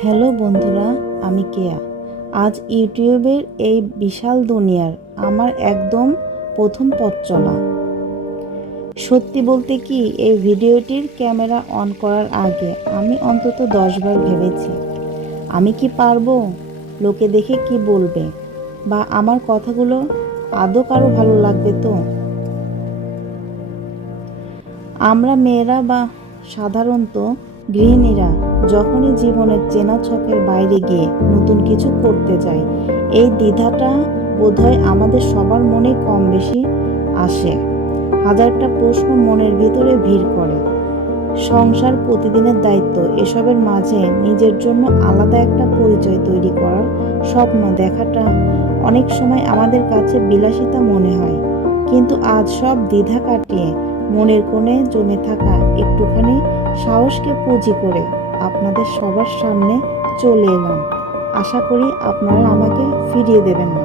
Hello বন্ধুরা, আমি কেয়া। আজ ইউটিউবের এই বিশাল দুনিয়ার আমার একদম প্রথম পথ চলা। সত্যি বলতে কি, এই ভিডিওটির ক্যামেরা অন করার আগে আমি অন্তত 10 বার ভেবেছি, আমি কি পারবো, লোকে দেখে কি বলবে, বা আমার কথাগুলো আদৌ কারো ভালো লাগবে তো। আমরা মেয়েরা বা সাধারণত গৃহিণীরা যখনই জীবনের চেনা ছকের বাইরে গিয়ে নতুন কিছু করতে যাই, এই দ্বিধাটা বোধহয় আমাদের সবার মনে কম বেশি আসে। হাজারটা প্রশ্ন মনের ভিতরে ভিড় করে। সংসার, প্রতিদিনের দায়িত্ব, এসবের মাঝে নিজের জন্য আলাদা একটা পরিচয় তৈরি করার স্বপ্ন দেখাটা অনেক সময় আমাদের কাছে বিলাসিতা মনে হয়। কিন্তু আজ সব দ্বিধা কাটিয়ে মনের কোণে জমে থাকা একটুখানি সাহসকে পুঁজি করে আপনাদের সবার সামনে চলে এলাম। আশা করি আপনারা আমাকে ফিরিয়ে দেবেন না।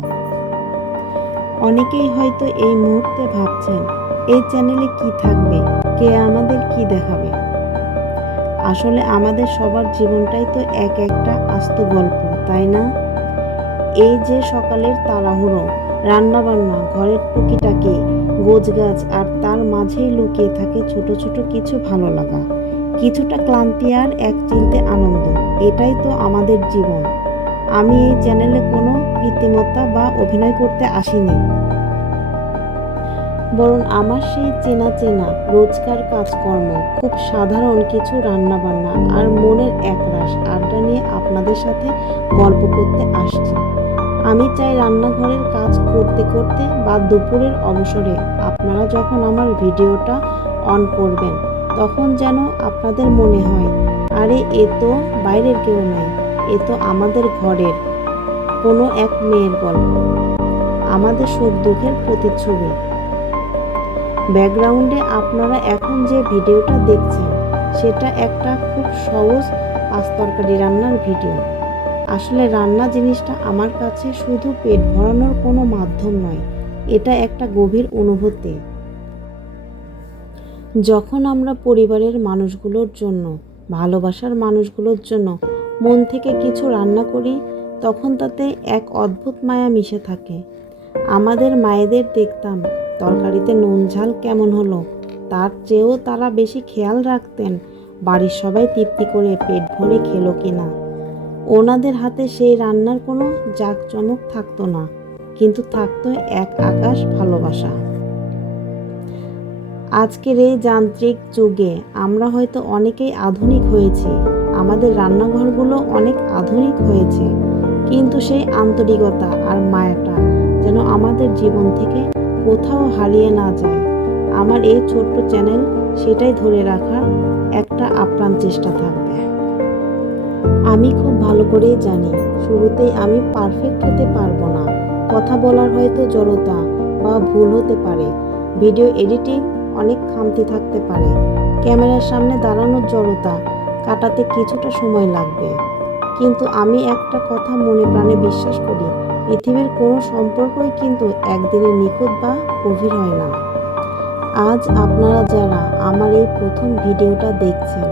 অনেকেই হয়তো এই মুহূর্তে ভাবছেন, এই চ্যানেলে কি থাকবে, কে আমাদের কি দেখাবে। আসলে আমাদের সবার জীবনটাই তো এক একটা আস্ত গল্প, তাই না? এই যে সকালের তাড়াহুড়ো, রান্নাবান্না, ঘরের টুকিটাকি গোছগাছ, আর তার মাঝেই লুকিয়ে থাকে ছোট ছোট কিছু ভালো লাগা, কিছুটা ক্লান্তি, আর এক চিলতে আনন্দ। এটাই তো আমাদের জীবন। আমি এই চ্যানেলে কোনো কৃত্রিমতা বা অভিনয় করতে আসিনি, বরং আমার সেই চেনা চেনা রোজকার কাজকর্ম, খুব সাধারণ কিছু রান্নাবান্না আর মনের একরাশ আড্ডা নিয়ে আপনাদের সাথে গল্প করতে আসছি। আমি চাই রান্নাঘরের কাজ করতে করতে বা দুপুরের অবসরে আপনারা যখন আমার ভিডিওটা অন করবেন, তখন যেন আপনাদের মনে হয়, আরে এ তো বাইরের কেউ নয়, এ তো আমাদের ঘরের কোনো এক মেয়ের গল্প, আমাদের সুখ দুঃখের প্রতিচ্ছবি। ব্যাকগ্রাউন্ডে আপনারা এখন যে ভিডিওটা দেখছেন, সেটা একটা খুব সহজ পাঁচ তরকারি রান্নার ভিডিও। আসলে রান্না জিনিসটা আমার কাছে শুধু পেট ভরানোর কোনো মাধ্যম নয়, এটা একটা গভীর অনুভূতি। যখন আমরা পরিবারের মানুষগুলোর জন্য, ভালোবাসার মানুষগুলোর জন্য মন থেকে কিছু রান্না করি, তখন তাতে এক অদ্ভুত মায়া মিশে থাকে। আমাদের মায়েদের দেখতাম, তরকারিতে নুন ঝাল কেমন হলো তার চেয়েও তারা বেশি খেয়াল রাখতেন বাড়ির সবাই তৃপ্তি করে পেট ভরে খেলো কিনা। ওনাদের হাতে সেই রান্নার কোনো জাঁকজমক থাকতো না, কিন্তু থাকতো এক আকাশ ভালোবাসা। আজকের এই যান্ত্রিক যুগে আমরা হয়তো অনেকেই আধুনিক হয়েছি, আমাদের রান্নাঘরগুলো অনেক আধুনিক হয়েছে, কিন্তু সেই আন্তরিকতা আর মায়াটা যেন আমাদের জীবন থেকে কোথাও হারিয়ে না যায়। আমার এই ছোট্ট চ্যানেল সেটাই ধরে রাখার একটা আপ্রাণ চেষ্টা থাকবে। আমি খুব ভালো করেই জানি, শুরুতেই আমি পারফেক্ট হতে পারবো না। কথা বলার হয়তো জড়তা বা ভুল হতে পারে, ভিডিও এডিটিং অনেক খামতি থাকতে পারে, ক্যামেরার সামনে দাঁড়ানোর জড়তা কাটাতে কিছুটা সময় লাগবে। কিন্তু আমি একটা কথা মনে প্রাণে বিশ্বাস করি, পৃথিবীর কোনো সম্পর্কই কিন্তু একদিনে নিখুঁত বা গভীর হয় না। আজ আপনারা যারা আমার এই প্রথম ভিডিওটা দেখছেন,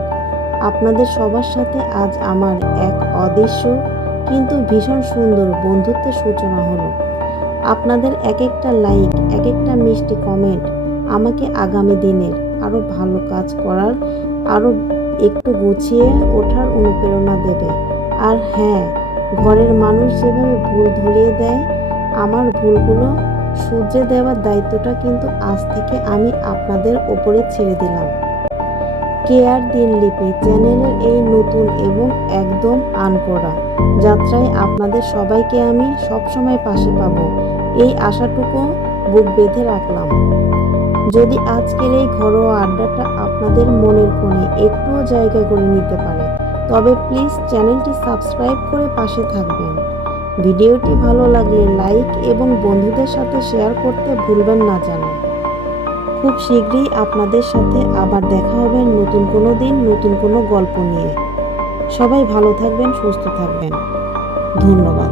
আপনাদের সবার সাথে আজ আমার এক অদৃশ্য কিন্তু ভীষণ সুন্দর বন্ধুত্বের সূচনা হলো। আপনাদের এক একটা লাইক, এক একটা মিষ্টি কমেন্ট আমাকে আগামী দিনের আরও ভালো কাজ করার, আরও একটু গুছিয়ে ওঠার অনুপ্রেরণা দেবে। আর হ্যাঁ, ঘরের মানুষ যেভাবে ভুল ধরিয়ে দেয়, আমার ভুলগুলো শুধরে দেওয়ার দায়িত্বটা কিন্তু আজ থেকে আমি আপনাদের ওপরে ছেড়ে দিলাম। কেয়ার দিনলিপি চ্যানেলের এই নতুন এবং একদম আনকরা যাত্রায় আপনাদের সবাইকে আমি সবসময় পাশে পাবো, এই আশাটুকু বুক বেঁধে রাখলাম। যদি আজকের এই ঘরোয়া আড্ডাটা আপনাদের মনের কোণে একটুও জায়গা করে নিতে পারে, তবে প্লিজ চ্যানেলটি সাবস্ক্রাইব করে পাশে থাকবেন। ভিডিওটি ভালো লাগলে লাইক এবং বন্ধুদের সাথে শেয়ার করতে ভুলবেন না যেন। খুব শীঘ্রই আপনাদের সাথে আবার দেখা হবে নতুন কোনো দিন, নতুন কোনো গল্প নিয়ে। সবাই ভালো থাকবেন, সুস্থ থাকবেন। ধন্যবাদ।